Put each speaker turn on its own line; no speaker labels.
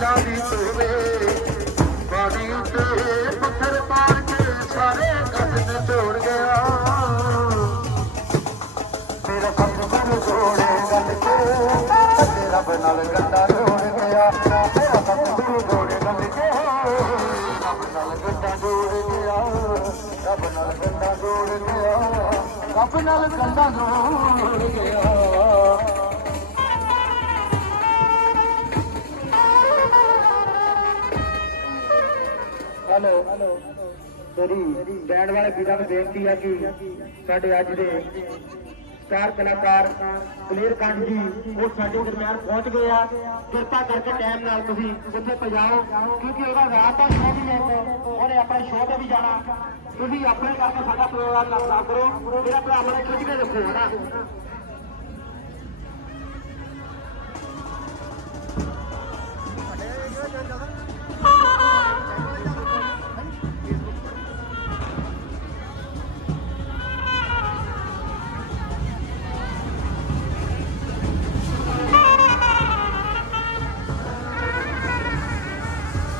ਪਹਿਲਾਂ ਵੀ ਹੋਵੇ ਬਾਣੀ ਤੇ ਪੱਥਰ ਮਾਰ ਕੇ ਸਾਰੇ ਕਦਮ ਤੋੜ ਗਿਆ। ਮੇਰਾ ਕੰਮ ਗੁਰੂ ਜੋੜੇ ਗੱਲ ਕੇ ਤੇ ਰੱਬ ਨਾਲ ਗੱਡਾ ਜੋੜ ਗਿਆ। ਮੇਰਾ ਕੰਮ ਗੁਰੂ ਨਾਲ ਗੱਡਾ ਜੋੜ ਗਿਆ। ਰੱਬ ਨਾਲ ਗੱਡਾ ਜੋੜ ਗਿਆ, ਰੱਬ ਨਾਲ ਗੱਡਾ ਜੋੜ ਗਿਆ। ਹੈਲੋ ਮੇਰੀ ਬੈਂਡ ਵਾਲੇ ਵੀਰਾਂ ਨੂੰ ਬੇਨਤੀ ਹੈ ਕਿ ਸਾਡੇ ਅੱਜ ਦੇ ਸਟਾਰ ਕਲਾਕਾਰ ਕਲੀਅਰ ਕੰਡ ਜੀ, ਉਹ ਸਾਡੇ ਦਰਮਿਆਨ ਪਹੁੰਚ ਗਏ ਆ। ਕਿਰਪਾ ਕਰਕੇ ਟਾਈਮ ਨਾਲ ਤੁਸੀਂ ਉੱਥੇ ਪਹੁੰਚਾਓ, ਕਿਉਂਕਿ ਉਹਦਾ ਰਾਤ ਦਾ ਸ਼ੋਅ ਵੀ ਹੈ ਉਹਨੇ ਆਪਣੇ ਸ਼ੋਅ ਤੇ ਵੀ ਜਾਣਾ। ਤੁਸੀਂ ਆਪਣੇ ਕਰਕੇ ਸਾਡਾ ਪ੍ਰੋਗਰਾਮ ਨਾ ਕਰੋ, ਮੇਰਾ ਭਰਾ ਆਪਣੇ ਖਿੱਚ ਕੇ ਰੱਖੋ, ਹਨਾ?